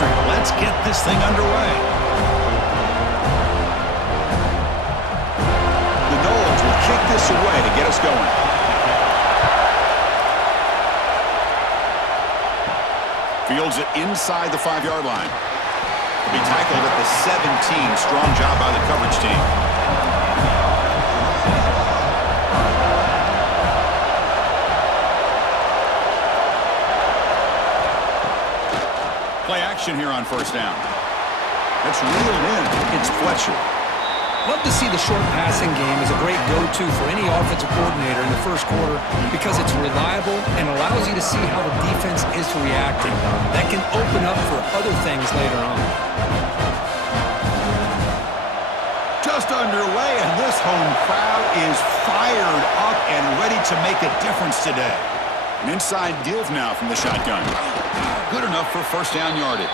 history. Let's get this thing underway. The Noles will kick this away to get us going. Fields it inside the 5-yard line. He'll be tackled at the 17. Strong job by the coverage team. Play action here on first down. That's reeled in. It's Fletcher. Love to see the short passing game as a great go-to for any offensive coordinator in the first quarter because it's reliable and allows you to see how the defense is reacting. That can open up for other things later on. Just underway, and this home crowd is fired up and ready to make a difference today. An inside give now from the shotgun. Good enough for first down yardage.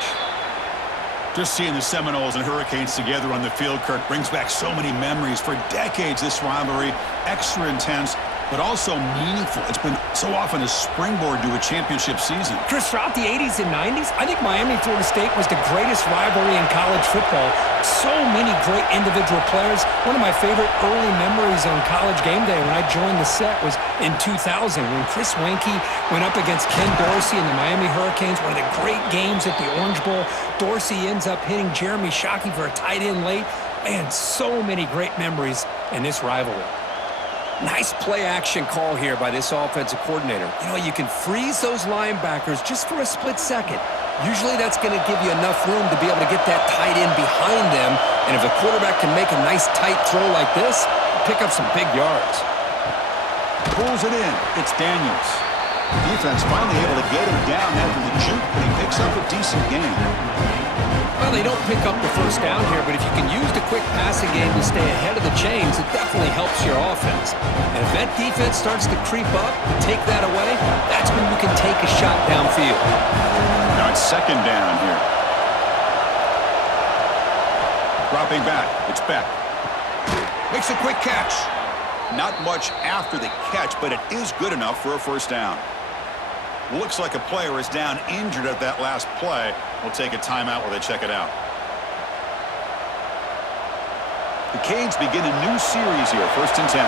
Just seeing the Seminoles and Hurricanes together on the field, Kirk, brings back so many memories. For decades, this rivalry, extra intense, but also meaningful. It's been so often a springboard to a championship season. Chris, throughout the 80s and 90s, I think Miami-Florida State was the greatest rivalry in college football. So many great individual players. One of my favorite early memories on College Game Day when I joined the set was in 2000 when Chris Weinke went up against Ken Dorsey and the Miami Hurricanes. One of the great games at the Orange Bowl. Dorsey ends up hitting Jeremy Shockey for a tight end late. Man, so many great memories in this rivalry. Nice play-action call here by this offensive coordinator. You know, you can freeze those linebackers just for a split second. Usually that's going to give you enough room to be able to get that tight end behind them. And if a quarterback can make a nice tight throw like this, pick up some big yards. Pulls it in. It's Daniels. Defense finally able to get him down after the juke, but he picks up a decent gain. Well, they don't pick up the first down here, but if you can use the quick passing game to stay ahead of the chains, it definitely helps your offense. And if that defense starts to creep up and take that away, that's when you can take a shot downfield. Now it's second down here. Dropping back. It's Beck. Makes a quick catch. Not much after the catch, but it is good enough for a first down. Looks like a player is down injured at that last play. We'll take a timeout while they check it out. The Canes begin a new series here, 1st and 10.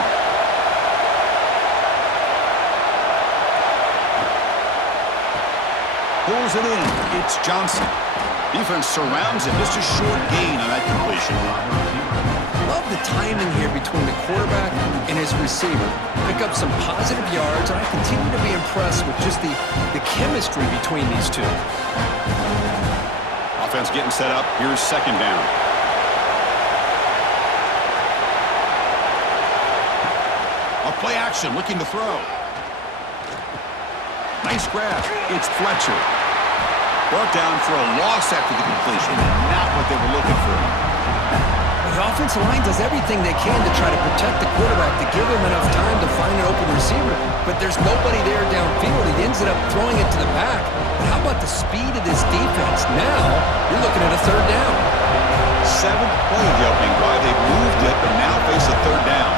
Pulls it in. It's Johnson. Defense surrounds him. Just a short gain on that completion. Love the timing here between the quarterback and his receiver. Pick up some positive yards, and I continue to be impressed with just the chemistry between these two. Offense getting set up. Here's second down. A play action, looking to throw. Nice grab. It's Fletcher. Brought down for a loss after the completion. Not what they were looking for. The offensive line does everything they can to try to protect the quarterback, to give him enough time to find an open receiver, but there's nobody there downfield. He ends up throwing it to the back. But how about the speed of this defense? Now, you're looking at a third down. 7th play of the opening drive. They've moved it, but now face a third down.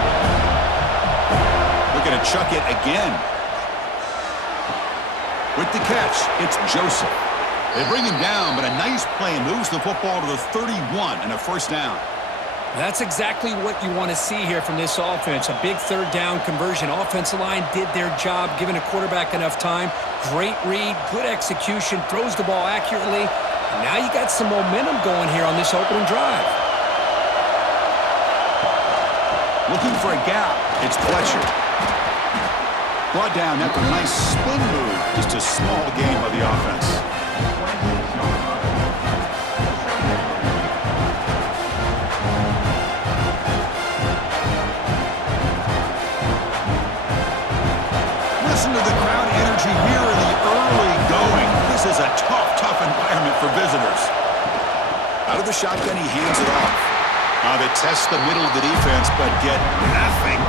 Looking to chuck it again. With the catch, it's Joseph. They bring him down, but a nice play moves the football to the 31 and a first down. That's exactly what you want to see here from this offense. A big third down conversion. Offensive line did their job, giving a quarterback enough time. Great read, good execution, throws the ball accurately. And now you got some momentum going here on this opening drive. Looking for a gap. It's Fletcher. Brought down after a nice spin move. Just a small gain by the offense. Listen to the crowd energy here in the early going. This is a tough environment for visitors. Out of the shotgun, he hands it off. They test the middle of the defense, but get nothing.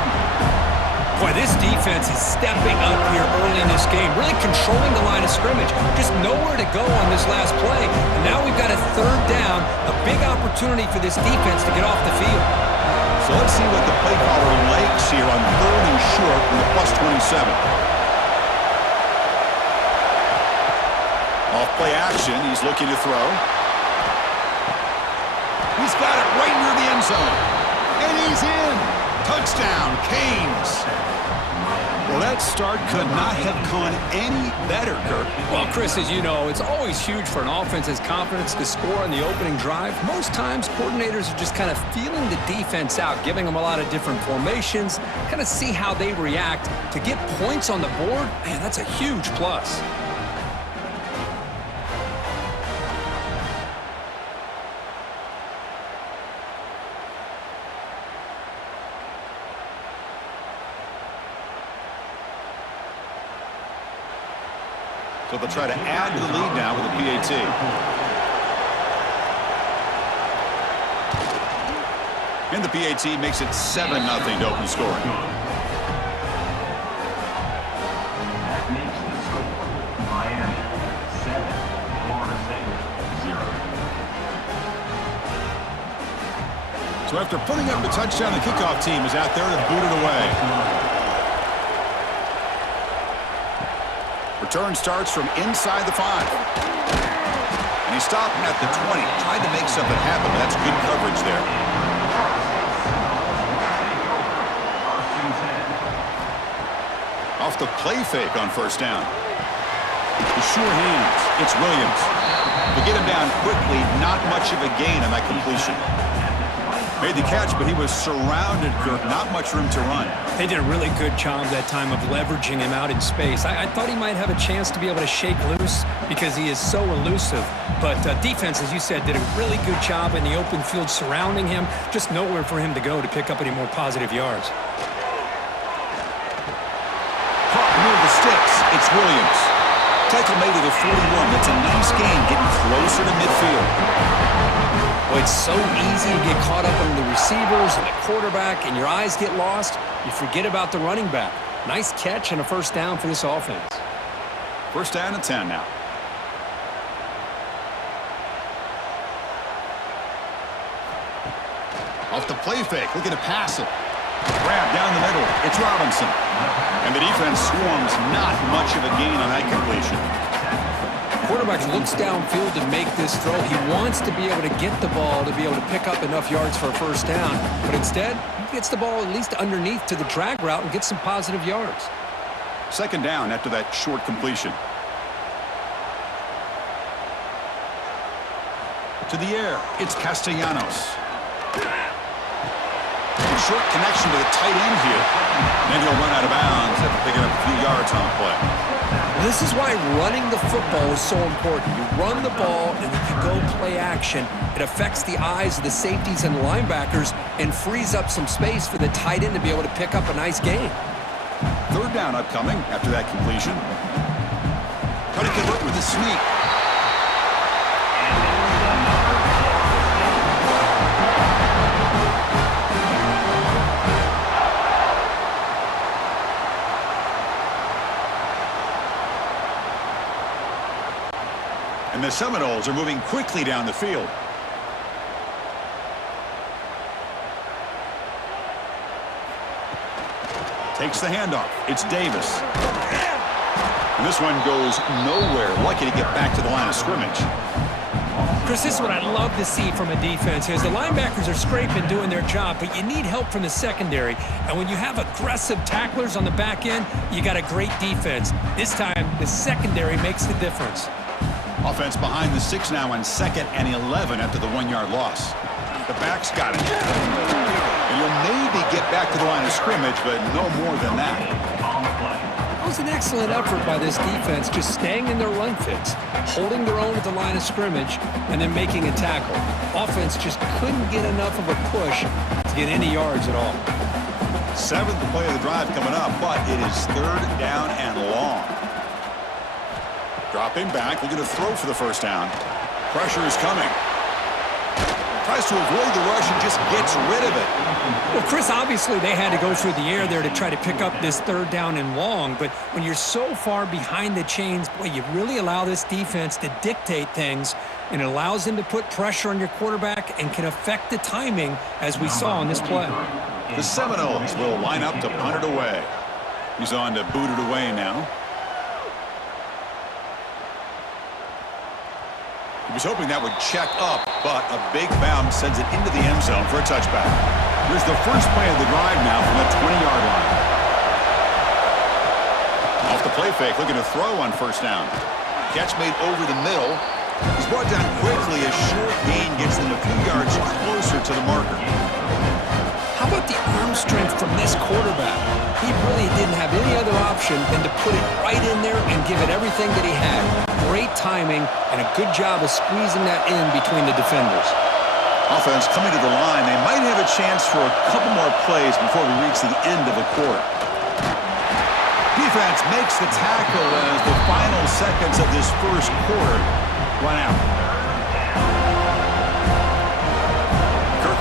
Boy, this defense is stepping up here early in this game, really controlling the line of scrimmage. Just nowhere to go on this last play. And now we've got a third down, a big opportunity for this defense to get off the field. So let's see what the play caller likes here on 3rd and short from the +27. Off play action. He's looking to throw. He's got it right near the end zone. And he's in. Touchdown, Canes. Well, that start could not have gone any better, Kirk. Well, Chris, as you know, it's always huge for an offense's confidence to score on the opening drive. Most times, coordinators are just kind of feeling the defense out, giving them a lot of different formations, kind of see how they react. To get points on the board, man, that's a huge plus. So they'll try to add to the lead now with a PAT. And the PAT makes it 7-0 to open scoring. That makes the score Miami 7, Florida State 0. So after putting up the touchdown, the kickoff team is out there to boot it away. Return starts from inside the 5. And he's stopping at the 20. Tried to make something happen. That's good coverage there. Off the play fake on first down. The sure hands. It's Williams. To get him down quickly, not much of a gain on that completion. Made the catch, but he was surrounded, Kirk. Not much room to run. They did a really good job that time of leveraging him out in space. I thought he might have a chance to be able to shake loose because he is so elusive. But defense, as you said, did a really good job in the open field surrounding him. Just nowhere for him to go to pick up any more positive yards. Caught near the sticks. It's Williams. Tackle made at a 41. That's a nice gain, getting closer to midfield. Well, it's so easy to get caught up on the receivers and the quarterback, and your eyes get lost. You forget about the running back. Nice catch and a first down for this offense. First down and 10 now. Off the play fake, looking to pass it. Grab down the middle. It's Robinson. And the defense swarms. Not much of a gain on that completion. Quarterback looks downfield to make this throw. He wants to be able to get the ball to be able to pick up enough yards for a first down. But instead, he gets the ball at least underneath to the drag route and gets some positive yards. Second down after that short completion. To the air, it's Castellanos. Short connection to the tight end here. Then he'll run out of bounds after picking up a few yards on the play. This is why running the football is so important. You run the ball and then you go play action. It affects the eyes of the safeties and linebackers and frees up some space for the tight end to be able to pick up a nice gain. Third down upcoming after that completion. Try to convert with a sneak. And the Seminoles are moving quickly down the field. Takes the handoff. It's Davis. And this one goes nowhere. Lucky to get back to the line of scrimmage. Chris, this is what I love to see from a defense is the linebackers are scraping, doing their job, but you need help from the secondary. And when you have aggressive tacklers on the back end, you got a great defense. This time, the secondary makes the difference. Offense behind the 6 now on 2nd and 11 after the 1-yard loss. The back's got it. And you'll maybe get back to the line of scrimmage, but no more than that. It was an excellent effort by this defense, just staying in their run fits, holding their own at the line of scrimmage, and then making a tackle. Offense just couldn't get enough of a push to get any yards at all. 7th play of the drive coming up, but it is 3rd down and long. Dropping back, looking to throw for the first down. Pressure is coming. Tries to avoid the rush and just gets rid of it. Well, Chris, obviously they had to go through the air there to try to pick up this 3rd down and long, but when you're so far behind the chains, boy, you really allow this defense to dictate things, and it allows them to put pressure on your quarterback and can affect the timing, as we saw on this play. The Seminoles will line up to punt it away. He's on to boot it away now. He was hoping that would check up, but a big bounce sends it into the end zone for a touchback. Here's the first play of the drive now from the 20-yard line. Off the play fake, looking to throw on first down. Catch made over the middle. He's brought down quickly. A short gain gets them a few yards closer to the marker. How about the arm strength from this quarterback? He really didn't have any other option than to put it right in there and give it everything that he had. Great timing and a good job of squeezing that in between the defenders. Offense coming to the line. They might have a chance for a couple more plays before we reach the end of the quarter. Defense makes the tackle as the final seconds of this first quarter run out.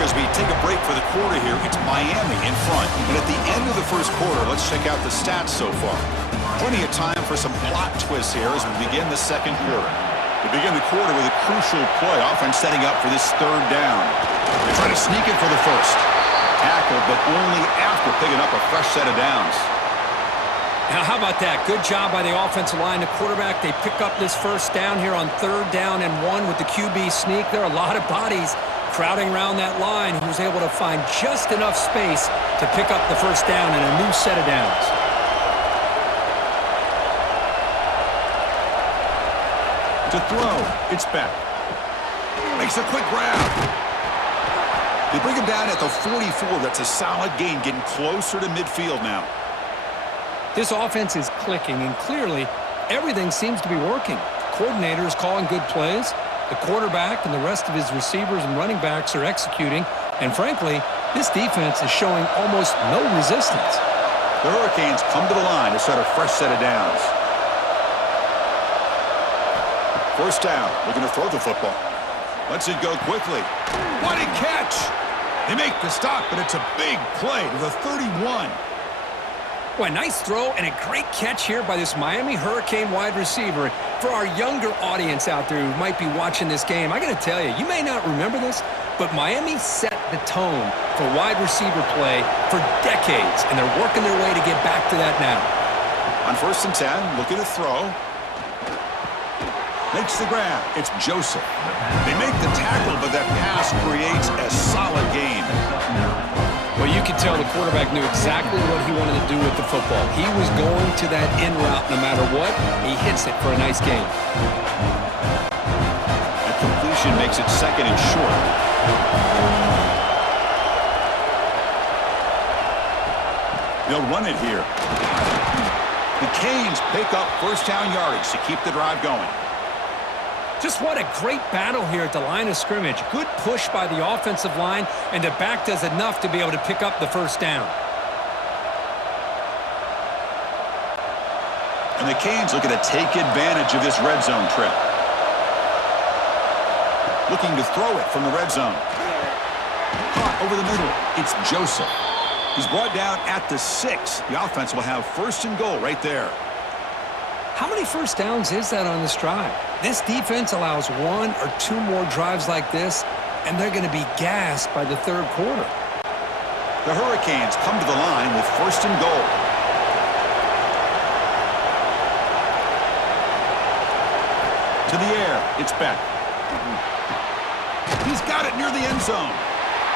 As we take a break for the quarter here, it's Miami in front. And at the end of the first quarter, let's check out the stats so far. Plenty of time for some plot twists here as we begin the second quarter. We begin the quarter with a crucial play. Offense setting up for this third down. They try to sneak it for the first. Tackle, but only after picking up a fresh set of downs. Now, how about that? Good job by the offensive line. The quarterback, they pick up this first down here on 3rd down and 1 with the QB sneak. There are a lot of bodies crowding around that line. He was able to find just enough space to pick up the first down and a new set of downs. To throw, it's back. Makes a quick grab. They bring him down at the 44. That's a solid gain, getting closer to midfield now. This offense is clicking, and clearly everything seems to be working. The coordinator is calling good plays. The quarterback and the rest of his receivers and running backs are executing. And frankly, this defense is showing almost no resistance. The Hurricanes come to the line to set a fresh set of downs. First down, looking to throw the football. Lets it go quickly. What a catch! They make the stop, but it's a big play to the 31. Well, a nice throw and a great catch here by this Miami Hurricane wide receiver. For our younger audience out there who might be watching this game, I got to tell you may not remember this, but Miami set the tone for wide receiver play for decades, and they're working their way to get back to that now. On 1st and 10, looking to throw. Makes the grab. It's Joseph. They make the tackle, but that pass creates a solid gain. Well, you could tell the quarterback knew exactly what he wanted to do with the football. He was going to that in route no matter what. He hits it for a nice gain. That completion makes it 2nd and short. They'll run it here. The Canes pick up first down yardage to keep the drive going. Just what a great battle here at the line of scrimmage. Good push by the offensive line, and the back does enough to be able to pick up the first down. And the Canes looking to take advantage of this red zone trip. Looking to throw it from the red zone. Caught over the middle. It's Joseph. He's brought down at the 6. The offense will have 1st and goal right there. How many first downs is that on this drive? This defense allows 1 or 2 more drives like this, and they're going to be gassed by the 3rd quarter. The Hurricanes come to the line with 1st and goal. To the air, it's back. He's got it near the end zone.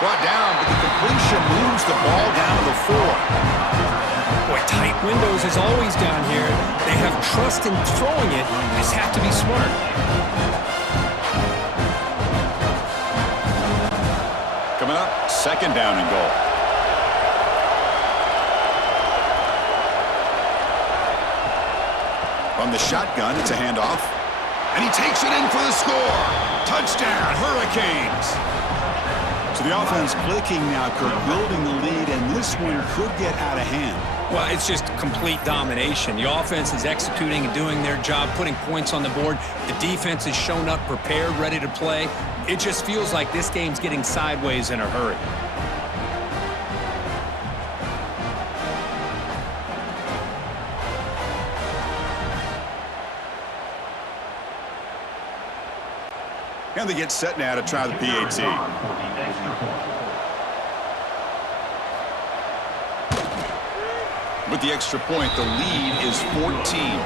Brought down, but the completion moves the ball down to the 4. Boy, tight windows as always down here. They have trust in throwing it. Just have to be smart. Coming up, 2nd down and goal. From the shotgun, it's a handoff. And he takes it in for the score. Touchdown, Hurricanes. So the offense clicking now, Kirk, building the lead, and this one could get out of hand. Well, it's just complete domination. The offense is executing and doing their job, putting points on the board. The defense has shown up prepared, ready to play. It just feels like this game's getting sideways in a hurry. And they get set now to try the PAT. With the extra point, the lead is 14.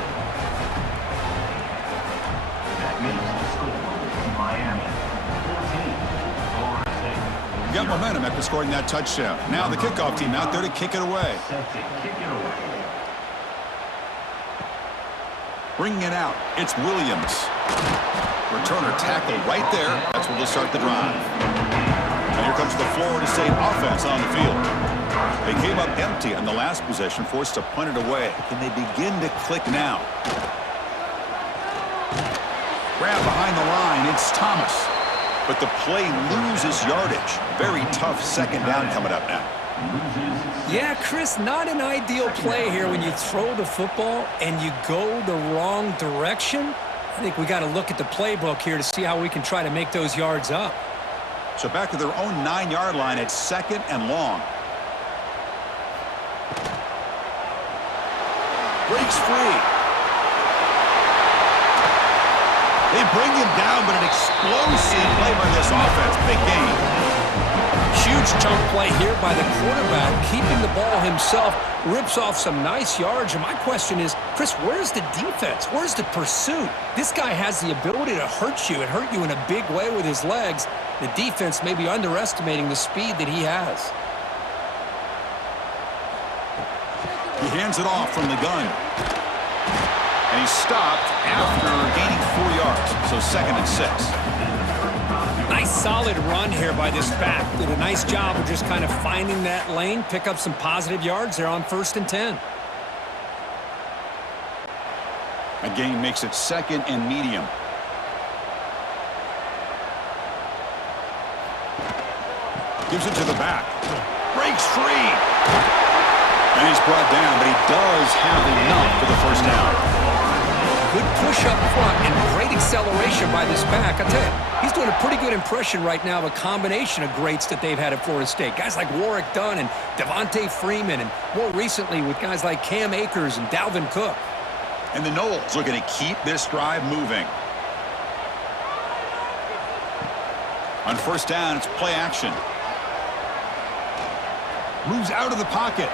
That makes the score got momentum after scoring that touchdown. Now the kickoff team out there to kick it away. Set to kick it away. Bringing it out, it's Williams. Returner tackle right there. That's where they'll start the drive. And here comes the Florida State offense on the field. They came up empty on the last possession, forced to punt it away. Can they begin to click now? Grab behind the line, it's Thomas. But the play loses yardage. Very tough second down coming up now. Yeah, Chris, not an ideal play here when you throw the football and you go the wrong direction. I think we got to look at the playbook here to see how we can try to make those yards up. So back to their own 9-yard line at 2nd and long. Breaks free. They bring him down, but an explosive play by this offense. Big game. Huge chunk play here by the quarterback, keeping the ball himself, rips off some nice yards. And my question is, Chris, where's the defense? Where's the pursuit? This guy has the ability to hurt you and hurt you in a big way with his legs. The defense may be underestimating the speed that he has. He hands it off from the gun. And he's stopped after gaining 4 yards. So 2nd and 6. Nice solid run here by this back. Did a nice job of just kind of finding that lane, pick up some positive yards there on 1st and 10. A gain makes it 2nd and medium. Gives it to the back. Breaks free. And he's brought down, but he does have enough for the 1st down. Good push up front and great acceleration by this back. I tell you, he's doing a pretty good impression right now of a combination of greats that they've had at Florida State. Guys like Warwick Dunn and Devontae Freeman, and more recently with guys like Cam Akers and Dalvin Cook. And the Noles looking to keep this drive moving. On 1st down, it's play action. Moves out of the pocket.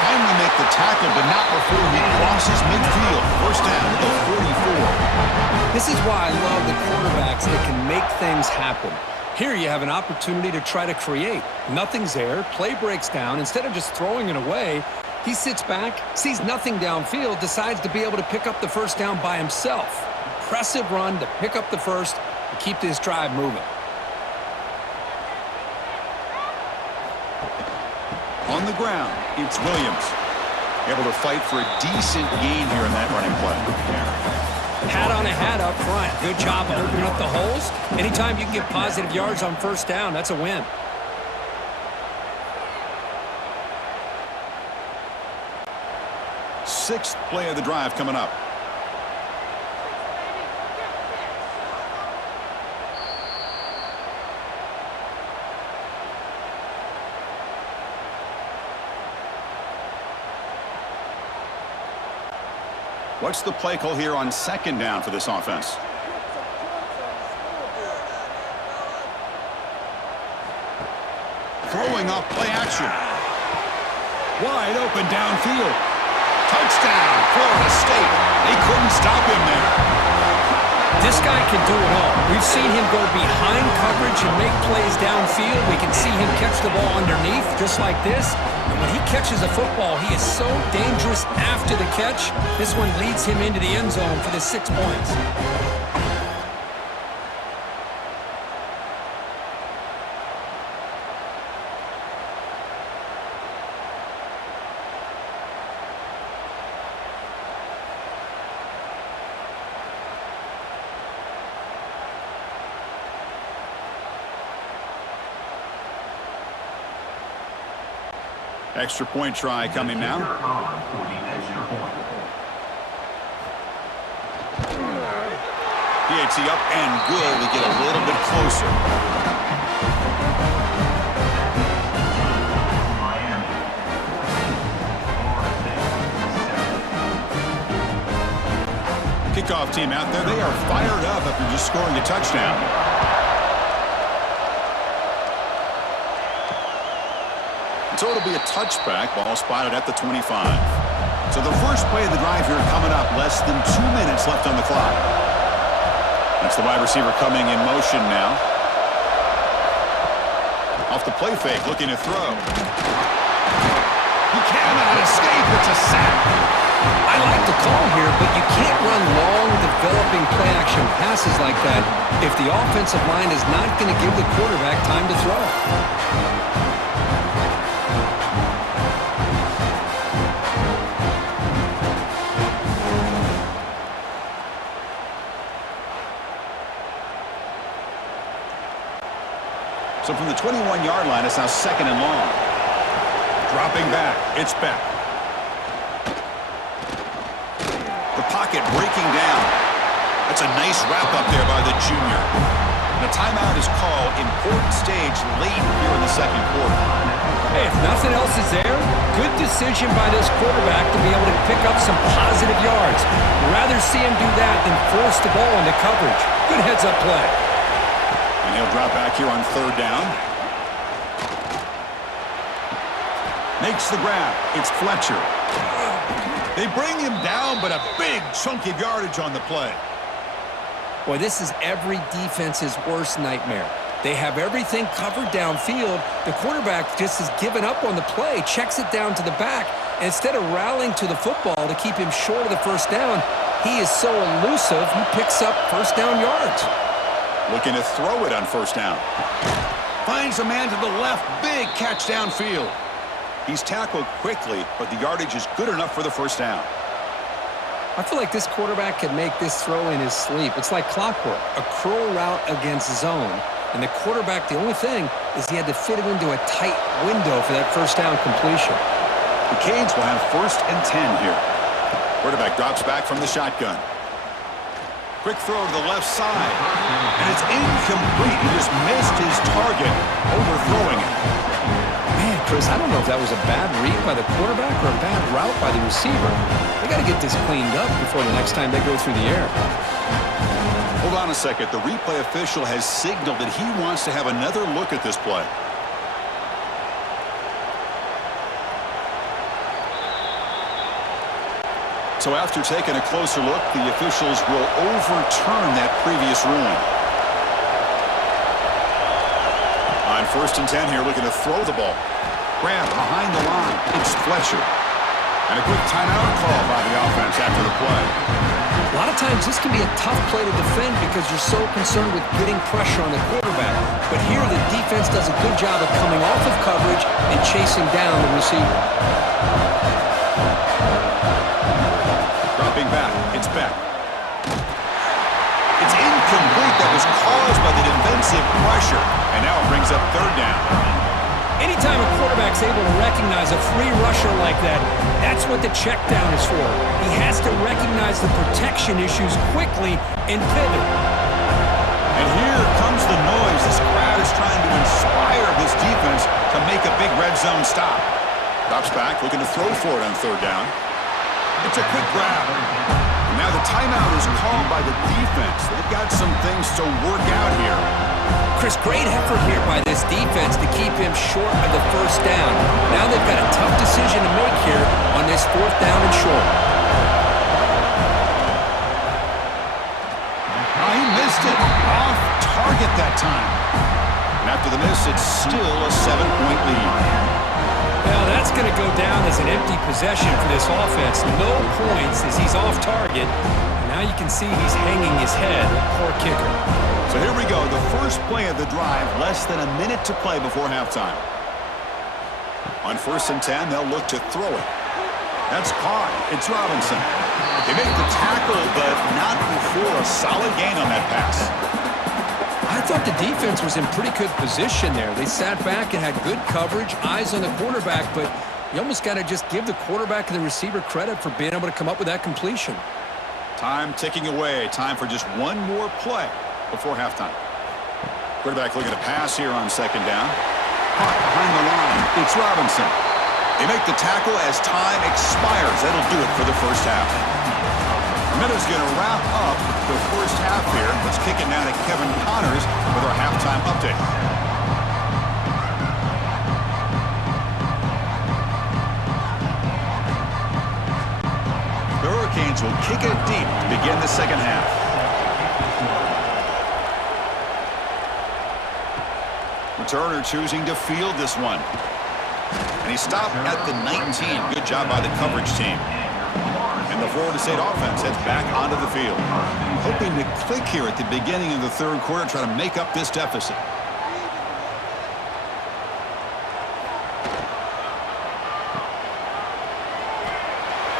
Finally make the tackle, but not before he crosses midfield. 1st down to the 44. This is why I love the quarterbacks that can make things happen. Here you have an opportunity to try to create. Nothing's there. Play breaks down. Instead of just throwing it away, he sits back, sees nothing downfield, decides to be able to pick up the 1st down by himself. Impressive run to pick up the 1st and keep this drive moving. On the ground, it's Williams. Able to fight for a decent gain here in that running play. Hat on a hat up front. Good job of opening up the holes. Anytime you can get positive yards on 1st down, that's a win. Sixth play of the drive coming up. What's the play call here on 2nd down for this offense? Throwing off play action. Wide open downfield. Touchdown, Florida State. They couldn't stop him there. This guy can do it all. We've seen him go behind coverage and make plays downfield. We can see him catch the ball underneath just like this. And when he catches a football, he is so dangerous after the catch. This one leads him into the end zone for the 6 points. Extra point try coming now. PAT up and good. We get a little bit closer. Kickoff team out there. They are fired up after just scoring a touchdown. So it'll be a touchback, ball spotted at the 25. So the first play of the drive here coming up, less than 2 minutes left on the clock. That's the wide receiver coming in motion now. Off the play fake, looking to throw. He cannot escape. It's a sack. I like the call here, but you can't run long, developing play-action passes like that if the offensive line is not going to give the quarterback time to throw. So from the 21-yard line, it's now 2nd and long. Dropping back, it's Beck. The pocket breaking down. That's a nice wrap-up there by the junior. And a timeout is called. Important stage late here in the 2nd quarter. Hey, if nothing else is there, good decision by this quarterback to be able to pick up some positive yards. Rather see him do that than force the ball into coverage. Good heads-up play. And he'll drop back here on 3rd down. Makes the grab. It's Fletcher. They bring him down, but a big chunk of yardage on the play. Boy, this is every defense's worst nightmare. They have everything covered downfield. The quarterback just has given up on the play, checks it down to the back, and instead of rallying to the football to keep him short of the 1st down, he is so elusive, he picks up 1st down yards. Looking to throw it on 1st down. Finds a man to the left. Big catch downfield. He's tackled quickly, but the yardage is good enough for the 1st down. I feel like this quarterback could make this throw in his sleep. It's like clockwork, a curl route against zone. And the quarterback, the only thing is he had to fit it into a tight window for that 1st down completion. The Canes will have 1st and 10 here. Quarterback drops back from the shotgun. Quick throw to the left side. And it's incomplete. He just missed his target, overthrowing it. Man, Chris, I don't know if that was a bad read by the quarterback or a bad route by the receiver. They got to get this cleaned up before the next time they go through the air. Hold on a second. The replay official has signaled that he wants to have another look at this play. So after taking a closer look, the officials will overturn that previous ruling. On 1st and 10 here, looking to throw the ball. Grab behind the line. It's Fletcher. And a quick timeout call by the offense after the play. A lot of times this can be a tough play to defend because you're so concerned with getting pressure on the quarterback. But here the defense does a good job of coming off of coverage and chasing down the receiver. Dropping back, it's Beck. It's incomplete. That was caused by the defensive pressure. And now it brings up 3rd down. Anytime a quarterback's able to recognize a free rusher like that, that's what the check down is for. He has to recognize the protection issues quickly and pivot. And here comes the noise. This crowd is trying to inspire this defense to make a big red zone stop. Drops back, looking to throw for it on 3rd down. It's a quick grab. And now the timeout is called by the defense. They've got some things to work out here. Chris, great effort here by this defense to keep him short of the 1st down. Now they've got a tough decision to make here on this 4th down and short. Oh, he missed it. Off target that time. And after the miss, it's still a 7-point lead. Well, that's going to go down as an empty possession for this offense. No points as he's off target. And now you can see he's hanging his head. Poor kicker. So here we go, the first play of the drive, less than a minute to play before halftime. On 1st and 10, they'll look to throw it. That's caught. It's Robinson. They make the tackle, but not before a solid gain on that pass. I thought the defense was in pretty good position there. They sat back and had good coverage, eyes on the quarterback, but you almost got to just give the quarterback and the receiver credit for being able to come up with that completion. Time ticking away. Time for just one more play before halftime. Quarterback looking to pass here on 2nd down. Caught behind the line. It's Robinson. They make the tackle as time expires. That'll do it for the 1st half. Minute's going to wrap up the 1st half here. Let's kick it now to Kevin Connors with our halftime update. The Hurricanes will kick it deep to begin the 2nd half. Returner choosing to field this one. And he stopped at the 19. Good job by the coverage team. And the Florida State offense heads back onto the field. Hoping to click here at the beginning of the third quarter, try to make up this deficit.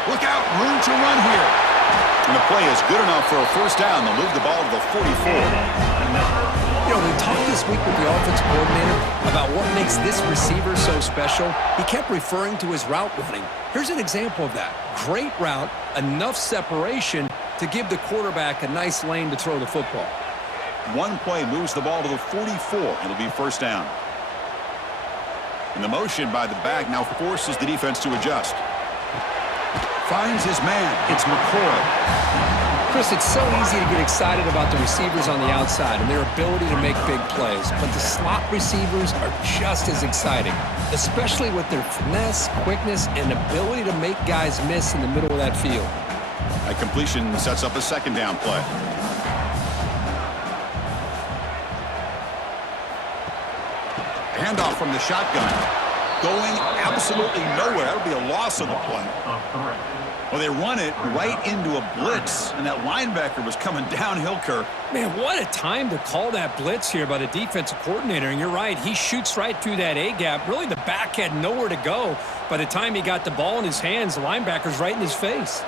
Look out, room to run here. And the play is good enough for a first down. They'll move the ball to the 44. You know, we talked this week with the offensive coordinator about what makes this receiver so special. He kept referring to his route running. Here's an example of that. Great route, enough separation to give the quarterback a nice lane to throw the football. One play moves the ball to the 44. It'll be first down. And the motion by the back now forces the defense to adjust. Finds his man. It's McCoy. Chris, it's so easy to get excited about the receivers on the outside and their ability to make big plays, but the slot receivers are just as exciting, especially with their finesse, quickness, and ability to make guys miss in the middle of that field. A completion sets up a second down play. Handoff from the shotgun. Going absolutely nowhere. That'll be a loss on the play. Well, they run it right into a blitz, and that linebacker was coming downhill, Kirk. Man, what a time to call that blitz here by the defensive coordinator. And you're right, he shoots right through that A-gap. Really, the back had nowhere to go. By the time he got the ball in his hands, the linebacker's right in his face.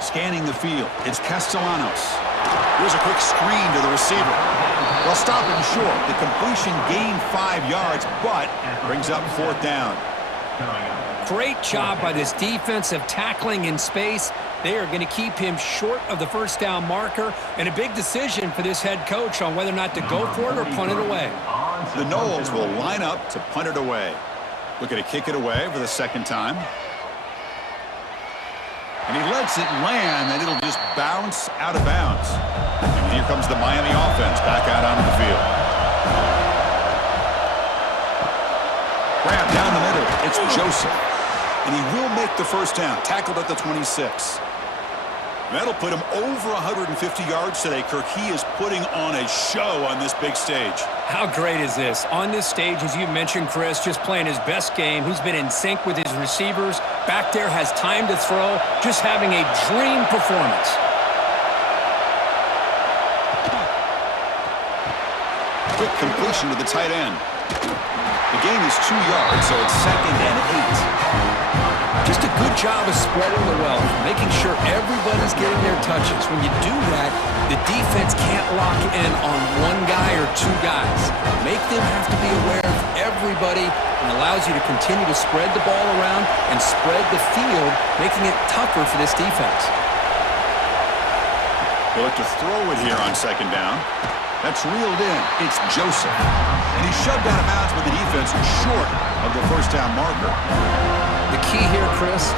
Scanning the field, it's Castellanos. Here's a quick screen to the receiver. They'll stop him short. The completion gained 5 yards, but brings up fourth down. Great job by this defense of tackling in space. They are going to keep him short of the first down marker, and a big decision for this head coach on whether or not to go for it or punt it away. The Noles will line up to punt it away. Looking to kick it away for the second time. And he lets it land, and it'll just bounce out of bounds. And here comes the Miami offense back out onto the field. Grab down the middle. It's Joseph. And he will make the first down. Tackled at the 26. That'll put him over 150 yards today, Kirk. He is putting on a show on this big stage. How great is this? On this stage, as you mentioned, Chris, just playing his best game. He's been in sync with his receivers. Back there has time to throw. Just having a dream performance. Quick completion to the tight end. The gain is 2 yards, so it's 2nd and 8. Just a good job of spreading the wealth, making sure everybody's getting their touches. When you do that, the defense can't lock in on one guy or two guys. Make them have to be aware of everybody and allows you to continue to spread the ball around and spread the field, making it tougher for this defense. They'll look to throw it here on second down. That's reeled in. It's Joseph. And he's shoved out of bounds with the defense short of the first down marker. The key here, Chris,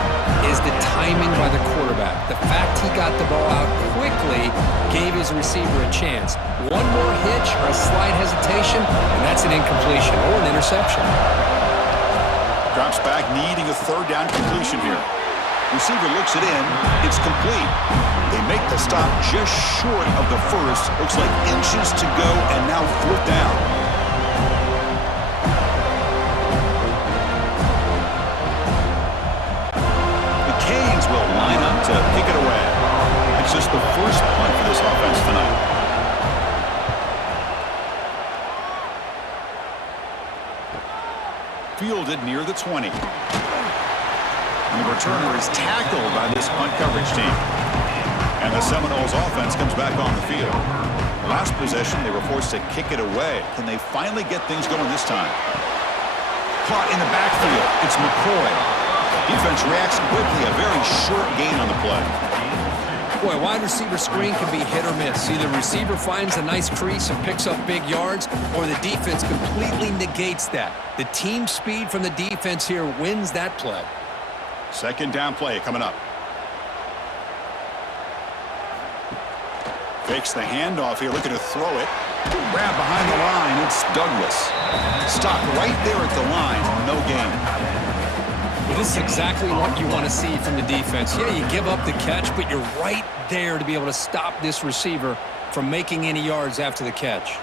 is the timing by the quarterback. The fact he got the ball out quickly gave his receiver a chance. One more hitch or a slight hesitation, and that's an incompletion or an interception. Drops back, needing a third down completion here. Receiver looks it in. It's complete. They make the stop just short of the first. Looks like inches to go, and now fourth down. The Canes will line up to kick it away. It's just the first punt for this offense tonight. Fielded near the 20. And the returner is tackled by this punt coverage team. And the Seminoles offense comes back on the field. Last possession, they were forced to kick it away. Can they finally get things going this time? Caught in the backfield. It's McCoy. Defense reacts quickly. A very short gain on the play. Boy, a wide receiver screen can be hit or miss. Either the receiver finds a nice crease and picks up big yards, or the defense completely negates that. The team speed from the defense here wins that play. Second down play coming up. Fakes the handoff here, looking to throw it. Grab behind the line, it's Douglas. Stopped right there at the line, no gain. Well, this is exactly what you want to see from the defense. Yeah, you give up the catch, but you're right there to be able to stop this receiver from making any yards after the catch.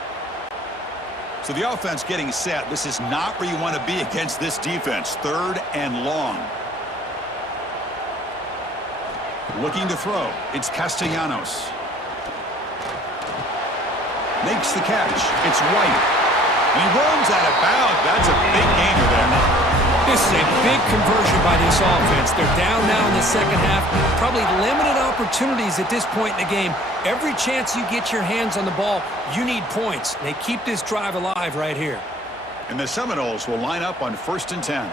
So the offense getting set. This is not where you want to be against this defense. 3rd and long. Looking to throw. It's Castellanos. Makes the catch. It's White. And he runs out of bounds. That's a big gainer there. This is a big conversion by this offense. They're down now in the second half. Probably limited opportunities at this point in the game. Every chance you get your hands on the ball, you need points. They keep this drive alive right here. And the Seminoles will line up on 1st and 10.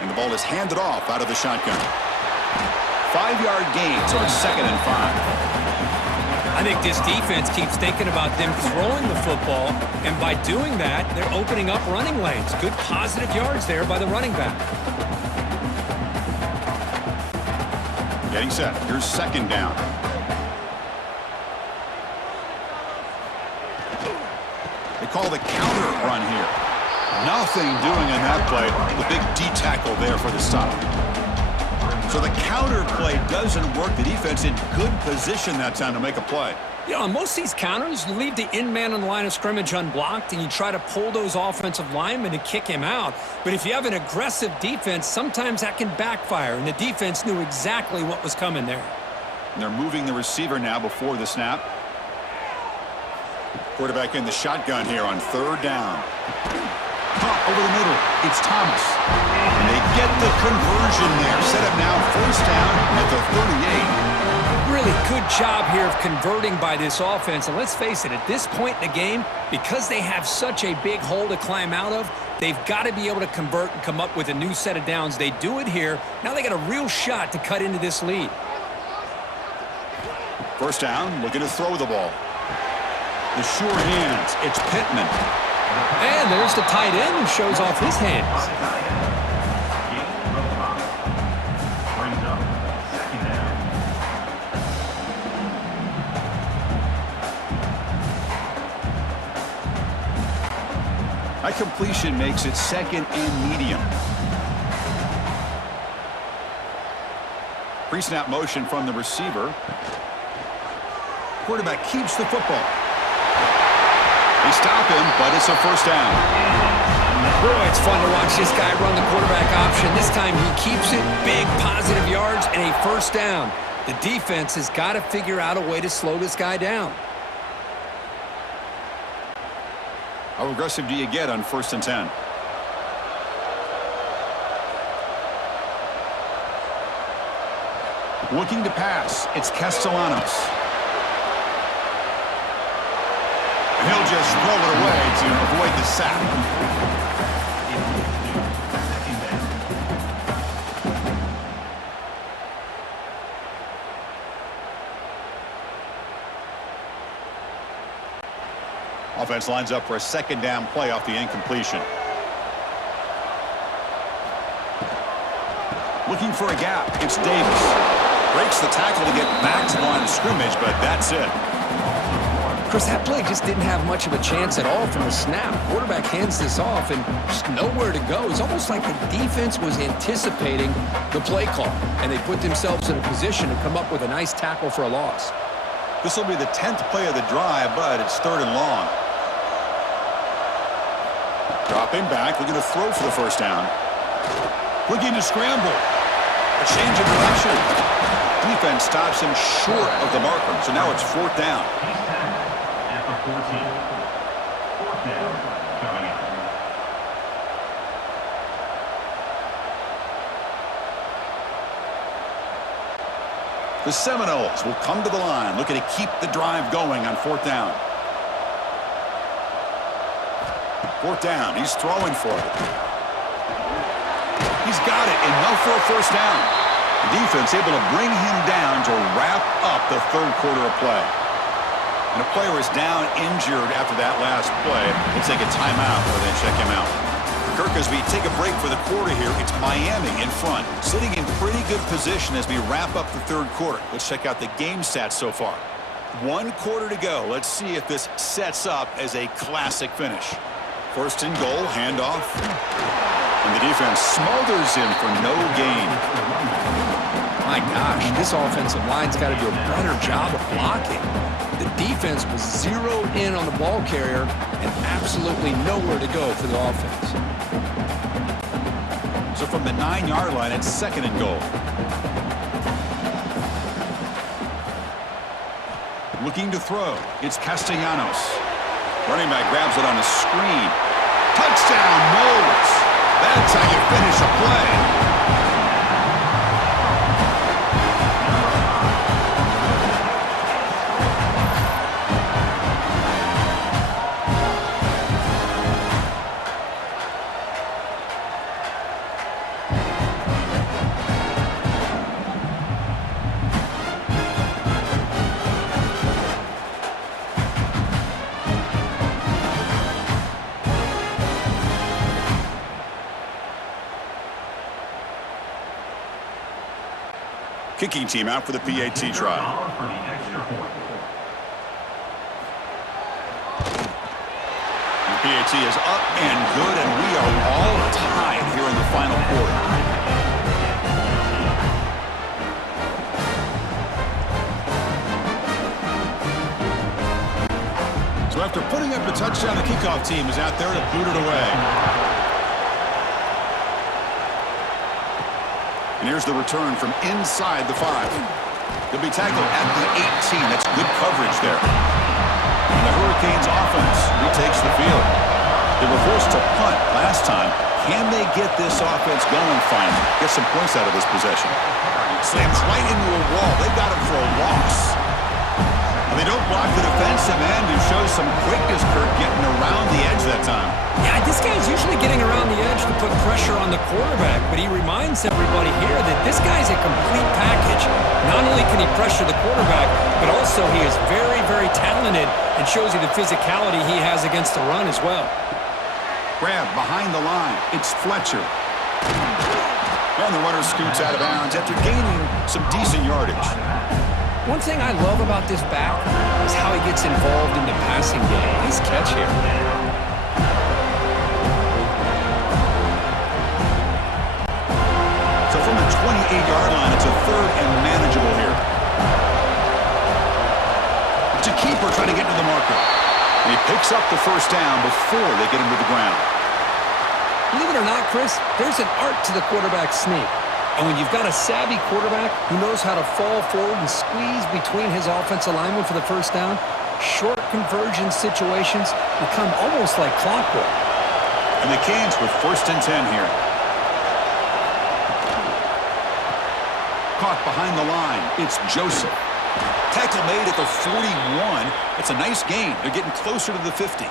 And the ball is handed off out of the shotgun. 5-yard gain, so it's 2nd and 5. I think this defense keeps thinking about them throwing the football, and by doing that, they're opening up running lanes. Good positive yards there by the running back. Getting set. Here's 2nd down. They call the counter run here. Nothing doing in that play. The big D tackle there for the stop. So the counter play doesn't work. The defense in good position that time to make a play. You know, on most of these counters, you leave the in-man on the line of scrimmage unblocked, and you try to pull those offensive linemen and kick him out. But if you have an aggressive defense, sometimes that can backfire, and the defense knew exactly what was coming there. And they're moving the receiver now before the snap. Quarterback in the shotgun here on 3rd down. Pop over the middle. It's Thomas. And they get the conversion there. Set up now 1st down at the 38. Really good job here of converting by this offense. And let's face it, at this point in the game, because they have such a big hole to climb out of, they've got to be able to convert and come up with a new set of downs. They do it here. Now they got a real shot to cut into this lead. 1st down, looking to throw the ball. The sure hands. It's Pittman. And there's the tight end who shows off his hands. That completion makes it 2nd and medium. Pre-snap motion from the receiver. Quarterback keeps the football. They stop him, but it's a 1st down. Boy, it's fun to watch this guy run the quarterback option. This time he keeps it, big positive yards, and a 1st down. The defense has got to figure out a way to slow this guy down. How aggressive do you get on 1st and 10? Looking to pass. It's Castellanos. He'll just throw it away to avoid the sack. Offense lines up for a 2nd down play off the incompletion. Looking for a gap. It's Davis. Breaks the tackle to get back to the line of scrimmage, but that's it. Chris, that play just didn't have much of a chance at all from the snap. Quarterback hands this off and just nowhere to go. It's almost like the defense was anticipating the play call, and they put themselves in a position to come up with a nice tackle for a loss. This will be the 10th play of the drive, but it's 3rd and long. Dropping back, looking to throw for the 1st down. Looking to scramble. A change of direction. Defense stops him short of the marker, so now it's 4th down. At the 14. 4th down coming up. The Seminoles will come to the line, looking to keep the drive going on 4th down. 4th down, he's throwing for it. He's got it, enough for a 1st down. The defense able to bring him down to wrap up the 3rd quarter of play. And a player is down injured after that last play. We'll take a timeout or then check him out. Kirk, as we take a break for the quarter here, it's Miami in front, sitting in pretty good position as we wrap up the 3rd quarter. Let's check out the game stats so far. 1 quarter to go. Let's see if this sets up as a classic finish. 1st and goal, handoff. And the defense smothers him for no gain. My gosh, this offensive line's got to do a better job of blocking. The defense was zeroed in on the ball carrier and absolutely nowhere to go for the offense. So from the 9-yard line, it's 2nd and goal. Looking to throw. It's Castellanos. Running back grabs it on a screen. Touchdown, Knowles. That's how you finish a play. Kicking team out for the PAT try. The PAT is up and good, and we are all tied here in the final quarter. So after putting up a touchdown, the kickoff team is out there to boot it away. And here's the return from inside the 5. They'll be tackled at the 18. That's good coverage there. And the Hurricanes offense retakes the field. They were forced to punt last time. Can they get this offense going finally? Get some points out of this possession. Slams right into a wall. They got him for a loss. And they don't block the defensive end, who shows some quickness, Kirk, getting around the edge that time. Yeah, this guy's usually getting around the edge to put pressure on the quarterback, but he reminds everybody here that this guy's a complete package. Not only can he pressure the quarterback, but also he is very, very talented and shows you the physicality he has against the run as well. Grab behind the line. It's Fletcher. And the runner scoots out of bounds after gaining some decent yardage. One thing I love about this back is how he gets involved in the passing game. Nice catch here. So from the 28-yard line, it's a 3rd and manageable here. It's a keeper trying to get to the marker. And he picks up the first down before they get him to the ground. Believe it or not, Chris, there's an art to the quarterback sneak. And when you've got a savvy quarterback who knows how to fall forward and squeeze between his offensive linemen for the first down, short conversion situations become almost like clockwork. And the Canes with 1st and 10 here. Caught behind the line. It's Joseph. Tackle made at the 41. It's a nice gain. They're getting closer to the 50.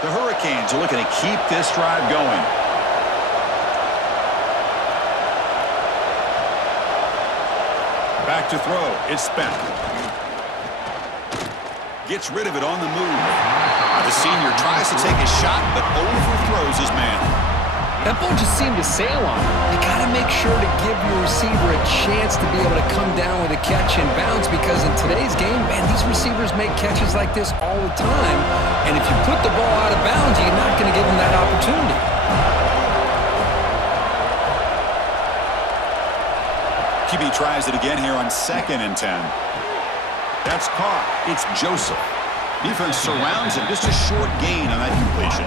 The Hurricanes are looking to keep this drive going. Back to throw. It's spent. Gets rid of it on the move. The senior tries to take a shot, but overthrows his man. That ball just seemed to sail on him. You got to make sure to give your receiver a chance to be able to come down with a catch and bounce, because in today's game, man, these receivers make catches like this all the time. And if you put the ball out of bounds, you're not going to give them that opportunity. QB tries it again here on 2nd and 10. That's caught. It's Joseph. Defense surrounds him. Just a short gain on that completion.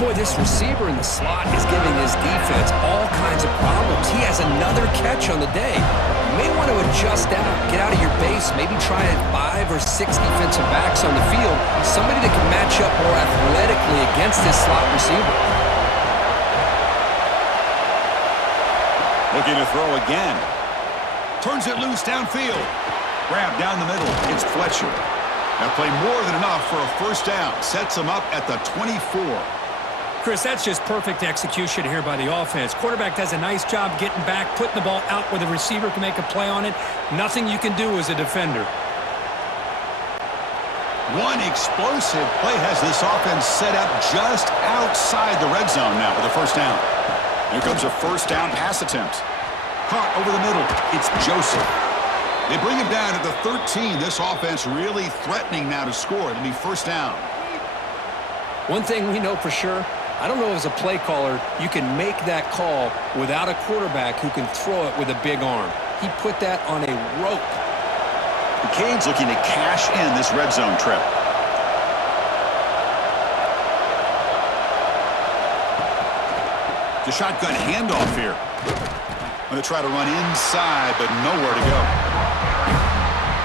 Boy, this receiver in the slot is giving his defense all kinds of problems. He has another catch on the day. You may want to adjust out, get out of your base, maybe try 5 or 6 defensive backs on the field, somebody that can match up more athletically against this slot receiver. Looking to throw again. Turns it loose downfield. Grab down the middle. It's Fletcher. That play more than enough for a first down. Sets him up at the 24. Chris, that's just perfect execution here by the offense. Quarterback does a nice job getting back, putting the ball out where the receiver can make a play on it. Nothing you can do as a defender. One explosive play has this offense set up just outside the red zone now with a first down. Here comes a first down pass attempt. Caught over the middle. It's Joseph. They bring him down at the 13. This offense really threatening now to score. It'll be first down. One thing we know for sure, I don't know as a play caller, you can make that call without a quarterback who can throw it with a big arm. He put that on a rope. The Canes looking to cash in this red zone trip. The shotgun handoff here. Going to try to run inside, but nowhere to go.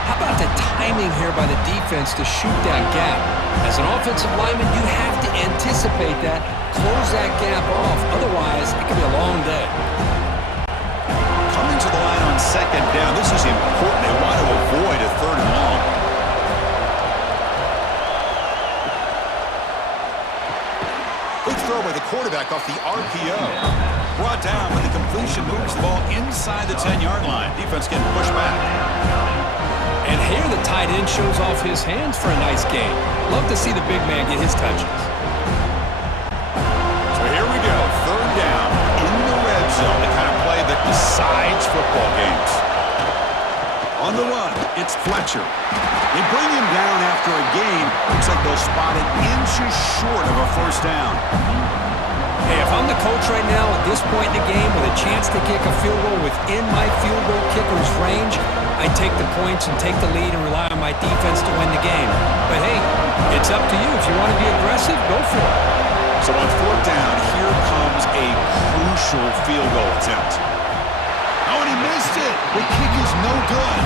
How about the timing here by the defense to shoot that gap? As an offensive lineman, you have to anticipate that, close that gap off. Otherwise, it could be a long day. Coming to the line on second down. This is important. They want to avoid a third and long. Good throw by the quarterback off the RPO. Brought down, but the completion moves the ball inside the 10-yard line. Defense getting pushed back. And here the tight end shows off his hands for a nice gain. Love to see the big man get his touches. So here we go. Third down in the red zone. The kind of play that decides football games. On the run, it's Fletcher. They bring him down after a gain. Looks like they'll spot it inches short of a first down. Hey, if I'm the coach right now at this point in the game with a chance to kick a field goal within my field goal kicker's range, I'd take the points and take the lead and rely on my defense to win the game. But hey, it's up to you. If you want to be aggressive, go for it. So on fourth down, here comes a crucial field goal attempt. Oh, and he missed it. The kick is no good.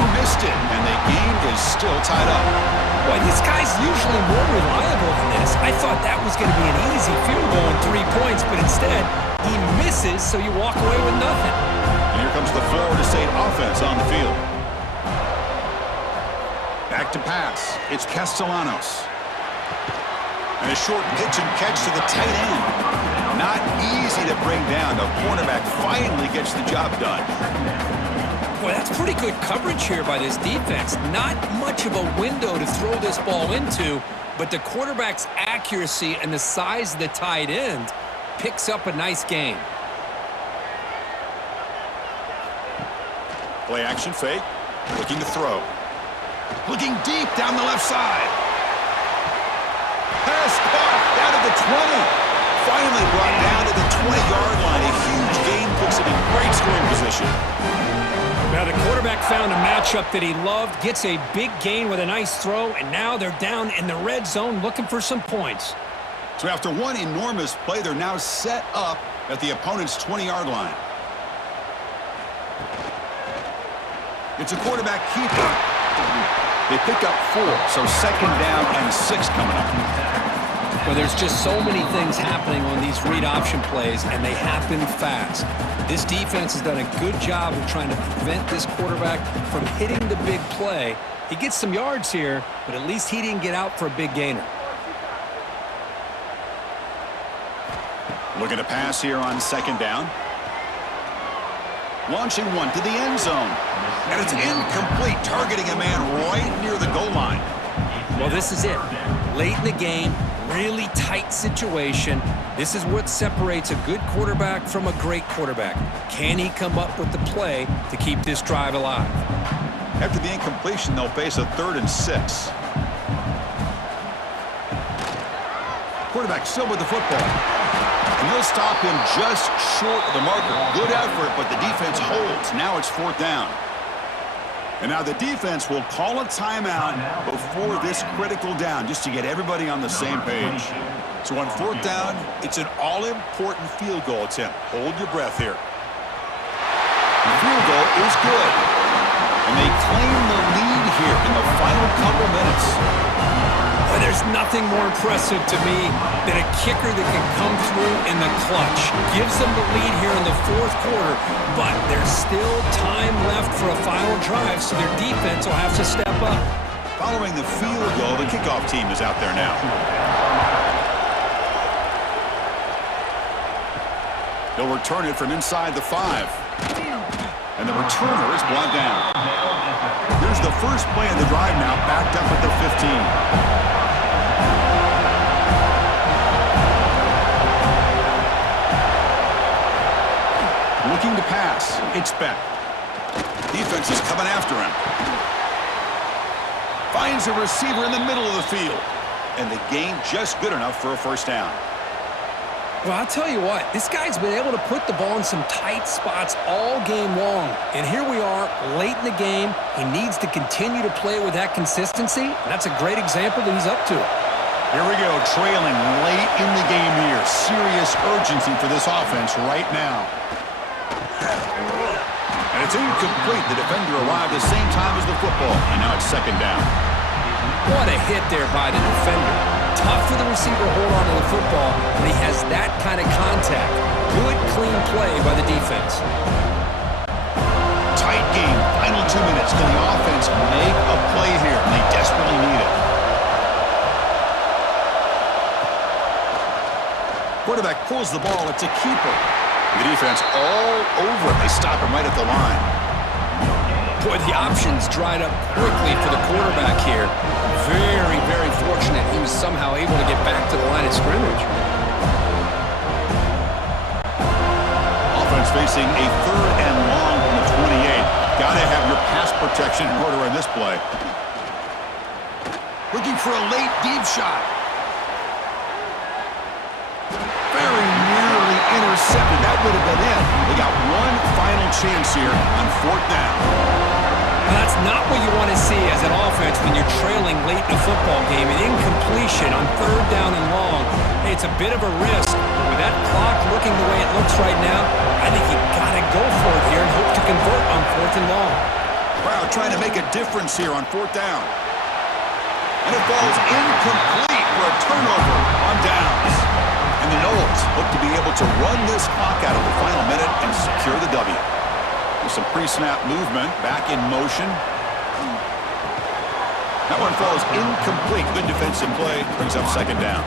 He missed it, and the game is still tied up. Boy, this guy's usually more reliable than this. I thought that was going to be an easy field goal and 3 points, but instead, he misses, so you walk away with nothing. And here comes the Florida State offense on the field. Back to pass. It's Castellanos. And a short pitch and catch to the tight end. Not easy to bring down. The cornerback finally gets the job done. Boy, that's pretty good coverage here by this defense. Not much of a window to throw this ball into, but the quarterback's accuracy and the size of the tight end picks up a nice gain. Play action fake. Looking to throw. Looking deep down the left side. Pass caught down to the 20. Finally brought down to the 20-yard line. A huge gain puts it in great scoring position. Now the quarterback found a matchup that he loved, gets a big gain with a nice throw, and now they're down in the red zone looking for some points. So after one enormous play, they're now set up at the opponent's 20-yard line. It's a quarterback keeper. They pick up 4, so second down and 6 coming up. Well, there's just so many things happening on these read option plays, and they happen fast. This defense has done a good job of trying to prevent this quarterback from hitting the big play. He gets some yards here, but at least he didn't get out for a big gainer. Looking to pass here on second down. Launching one to the end zone. And it's incomplete, targeting a man right near the goal line. Well, this is it. Late in the game, really tight situation. This is what separates a good quarterback from a great quarterback. Can he come up with the play to keep this drive alive? After the incompletion, they'll face a 3rd and 6. Quarterback still with the football. And they'll stop him just short of the marker. Good effort, but the defense holds. Now it's 4th down. And now the defense will call a timeout before this critical down, just to get everybody on the same page. So on 4th down, it's an all-important field goal attempt. Hold your breath here. The field goal is good. And they claim the lead here in the final couple minutes. Well, there's nothing more impressive to me than a kicker that can come through in the clutch. Gives them the lead here in the 4th quarter, but there's still time left for a final drive, so their defense will have to step up. Following the field goal, the kickoff team is out there now. They'll return it from inside the 5. And the returner is brought down. Here's the first play of the drive now, backed up at the 15. Looking to pass. It's Beck. Defense is coming after him. Finds a receiver in the middle of the field. and the gain just good enough for a first down. Well, I'll tell you what, this guy's been able to put the ball in some tight spots all game long. And here we are, late in the game. He needs to continue to play with that consistency. That's a great example that he's up to it. Here we go, trailing late in the game here. Serious urgency for this offense right now. And it's incomplete. The defender arrived the same time as the football, and now it's second down. What a hit there by the defender. Tough for the receiver to hold on to the football, but he has that kind of contact. Good, clean play by the defense. Tight game, final 2 minutes. Can the offense make a play here? And they desperately need it. Quarterback pulls the ball. It's a keeper. The defense all over it. They stop him right at the line. Boy, the options dried up quickly for the quarterback here. Very, very fortunate he was somehow able to get back to the line of scrimmage. Offense facing a 3rd and long from the 28. Got to have your pass protection in order in this play. Looking for a late deep shot. Very nearly intercepted. That would have been it. They got one final chance here on 4th down. Well, that's not what you want to see as an offense when you're trailing late in a football game. An incompletion on 3rd down and long. It's a bit of a risk. But with that clock looking the way it looks right now, I think you've got to go for it here and hope to convert on 4th and long. Crowd trying to make a difference here on 4th down. And it falls incomplete for a turnover on downs. And the Noles hope to be able to run this clock out of the final minute and secure the W. With some pre-snap movement, back in motion. That one falls incomplete. Good defensive play. Brings up second down.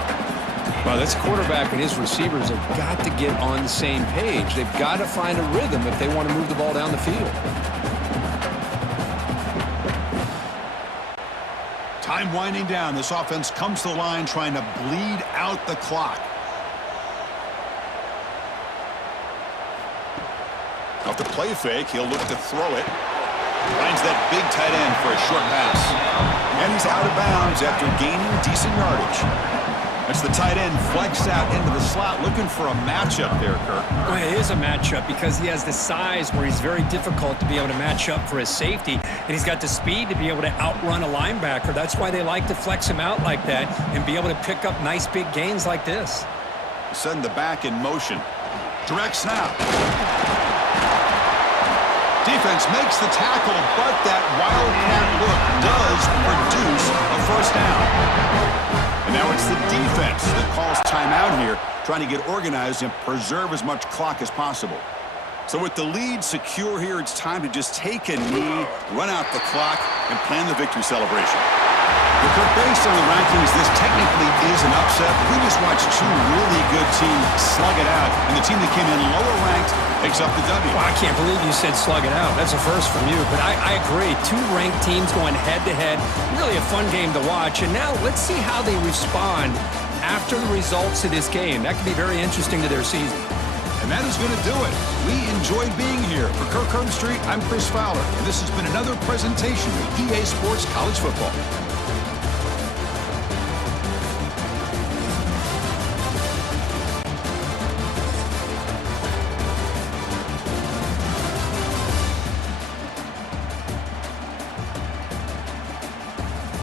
Well, this quarterback and his receivers have got to get on the same page. They've got to find a rhythm if they want to move the ball down the field. Time winding down. This offense comes to the line trying to bleed out the clock. Off the play fake, he'll look to throw it. Finds that big tight end for a short pass. And he's out of bounds after gaining decent yardage. That's the tight end flex out into the slot, looking for a matchup there, Kirk. Well, it is a matchup because he has the size where he's very difficult to be able to match up for his safety. And he's got the speed to be able to outrun a linebacker. That's why they like to flex him out like that and be able to pick up nice big gains like this. Send the back in motion. Direct snap. Defense makes the tackle, but that wildcat look does produce a first down. And now it's the defense that calls timeout here, trying to get organized and preserve as much clock as possible. So with the lead secure here, it's time to just take a knee, run out the clock, and plan the victory celebration. But based on the rankings, this technically is an upset. We just watched 2 really good teams slug it out, and the team that came in lower ranked picks up the W. Well, I can't believe you said slug it out. That's a first from you, but I agree. 2 ranked teams going head-to-head. Really a fun game to watch, and now let's see how they respond after the results of this game. That could be very interesting to their season. And that is going to do it. We enjoyed being here. For Kirk Street, I'm Chris Fowler, and this has been another presentation of EA Sports College Football.